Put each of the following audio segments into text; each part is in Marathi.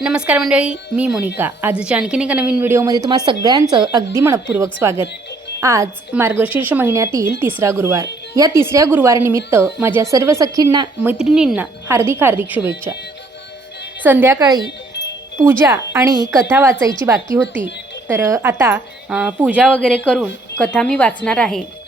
नमस्कार मंडळी मी मोनिका. आजच्या आणखीन एका नवीन व्हिडिओमध्ये तुम्हा सगळ्यांचं अगदी मनपूर्वक स्वागत. आज मार्गशीर्ष महिन्यातील तिसरा गुरुवार. या तिसऱ्या गुरुवारनिमित्त माझ्या सर्व सखींना मैत्रिणींना हार्दिक हार्दिक शुभेच्छा. संध्याकाळी पूजा आणि कथा वाचायची बाकी होती. तर आता पूजा वगैरे करून कथा मी वाचणार आहे.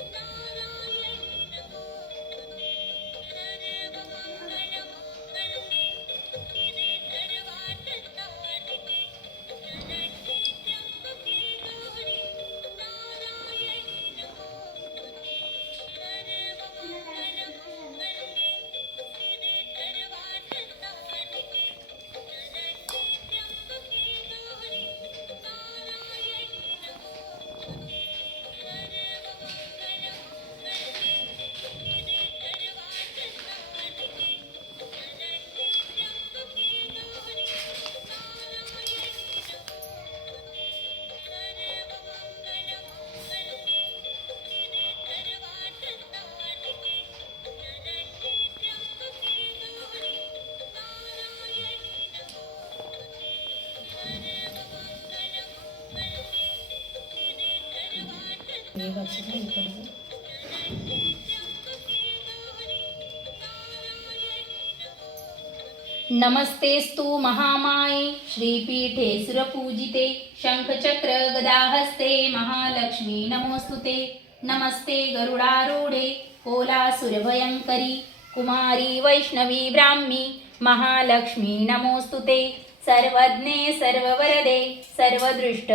नमस्तेस्तु महामाये श्रीपीठे सुरपूजिते शङ्खचक्र गदाहस्ते महालक्ष्मी नमोस्तुते। नमस्ते गरुडारूढे कोलासुरभयङ्करी कुमारी वैष्णवी ब्राह्मी महालक्ष्मी नमोस्तुते। सर्वज्ञे सर्ववरदे सर्वदृष्ट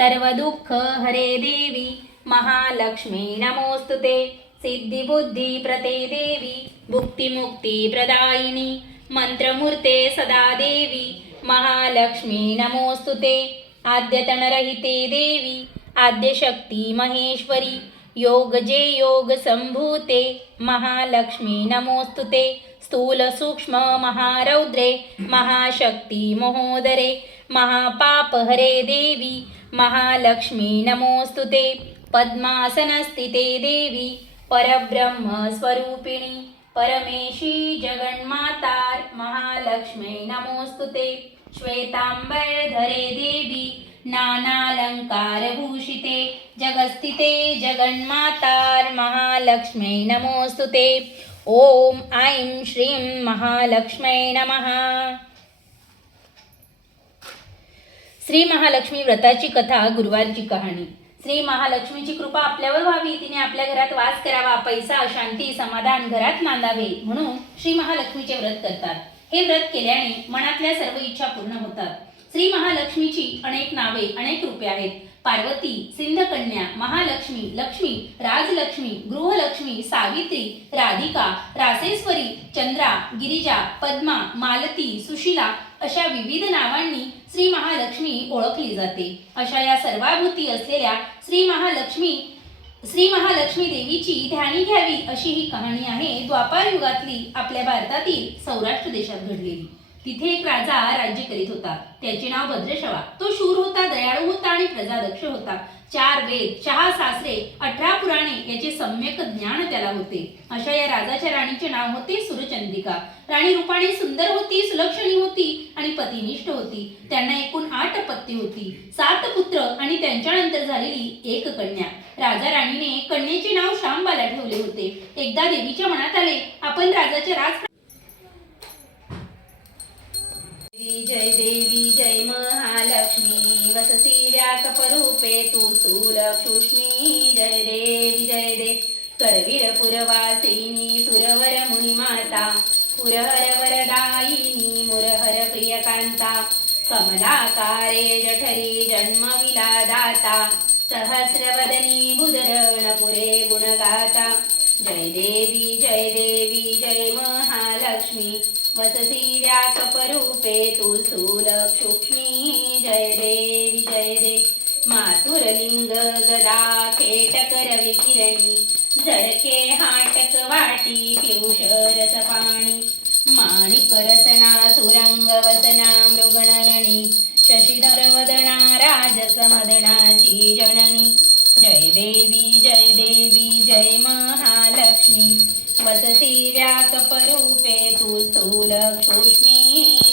सर्वदुःख हरे देवी महालक्ष्मी नमोस्तुते सिद्धिबुद्धि प्रते देवी भुक्तिमुक्ति प्रदायिनी मंत्रमूर्ते सदा देवी महालक्ष्मी नमोस्तुते आद्यतनरहिते देवी आद्यशक्ती महेश्वरी योग जे योग संभूते महालक्ष्मी नमोस्तुते स्थूलसूक्ष्म महारौद्रे महाशक्ती महोदरे महापाप हरे देवी महालक्ष्मी नमोस्तुते पद्मासनस्थिते देवी परब्रह्म स्वरूपिणी परमेशी जगन्मातार महालक्ष्मी नमोस्तुते श्वेतांबरधरे देवी नानालङ्कारभूषिते जगस्थिते जगन्मातार महालक्ष्मी नमोस्तुते ॐ ऐं श्रीं महालक्ष्मै नमः। श्री महालक्ष्मी व्रताची कथा गुरुवारची कहाणी. श्री महालक्ष्मीची कृपा आपल्यावर व्हावी. तिने आपल्या घरात वास करावा. पैसा शांती समाधान घरात नांदावे म्हणून श्री महालक्ष्मीचे व्रत करतात. हे व्रत केल्याने मनातल्या सर्व इच्छा पूर्ण होतात. श्री महालक्ष्मीची अनेक नावे अनेक रूपे आहेत. पार्वती सिंधकन्या महालक्ष्मी लक्ष्मी राजलक्ष्मी गृहलक्ष्मी सावित्री राधिका रासेश्वरी चंद्रा गिरिजा पद्मा मालती सुशिला अशा विविध नावांनी श्री महालक्ष्मी ओळखली जाते. अशा या सर्वाभूती असलेल्या श्री महालक्ष्मी श्री महालक्ष्मी देवीची ध्यानी घ्यावी अशी ही कहाणी आहे द्वापार युगातली आपल्या भारतातील सौराष्ट्र देशात घडलेली. तिथे एक राजा राज्य करीत होता. त्याचे नाव भद्रशवा. तो शूर होता दयाळू होता आणि प्रजादक्ष होता. चार वेद सहा सासरे अठरा पुराणे याचे सम्यक ज्ञान त्याला होते. अशा या राजाच्या राणीचे नाव होते सुरचंद्रिका राणी रूपाने सुंदर होती सुलक्षणी होती आणि पतिनिष्ठ होती. त्यांना एकूण आठ पत्नी होती. सात पुत्र आणि त्यांच्यानंतर झालेली एक कन्या. राजा राणीने कन्येचे नाव शांबाला ठेवले होते. एकदा देवीच्या मनात आले आपण राजाच्या राज देवी जय देवी जय महालक्ष्मी वससी व्याकपरूपे तू सुलक्ष्मी जय देवी जय दे. करवीर पुरवासिनी सुरवर मुनिमाता पुरहर वरदायिनी मुरहर प्रियकांता कमलाकारे जठरी जन्मविलादाता सहस्रवदनी बुधरणपुरे गुणगाता. जय देवी जय देवी जय महालक्ष्मी. वससी व्याकपरूपे तू स्थूल जय देवी जय दे मातुरलिंग गदा खेटकर विकिरणी झडके हाटक वाटी पियुष रसपाणी. माणिक रसना सुरंग वसना मृगणगणी शशिधर वदना राजस मदनाची जननी. जय देवी वससी व्याकपरूपे तू स्थूल क्षोष्णी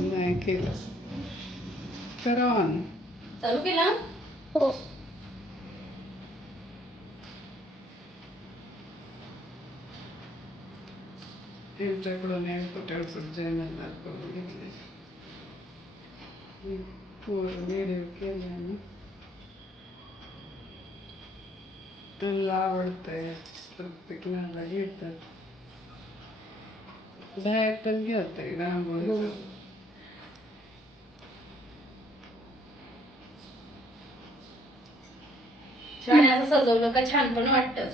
नाही केलं. करावा चालू केला? हो. यांच्याकडून एक कुठं जयनंदा करून घेतले पोर व्हिडिओ केल्याने त्यांना आवडतंय. प्रत्येकाला येतात बाहेर पण घेतंय रांगोळी छान सजवलं का छान पण वाटतं.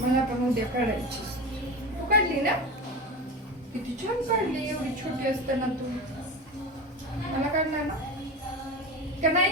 मला पण उद्या काढायची. तू काढली ना? किती छान काढली एवढी छोटी असताना तू. मला काढणार ना? का नाही?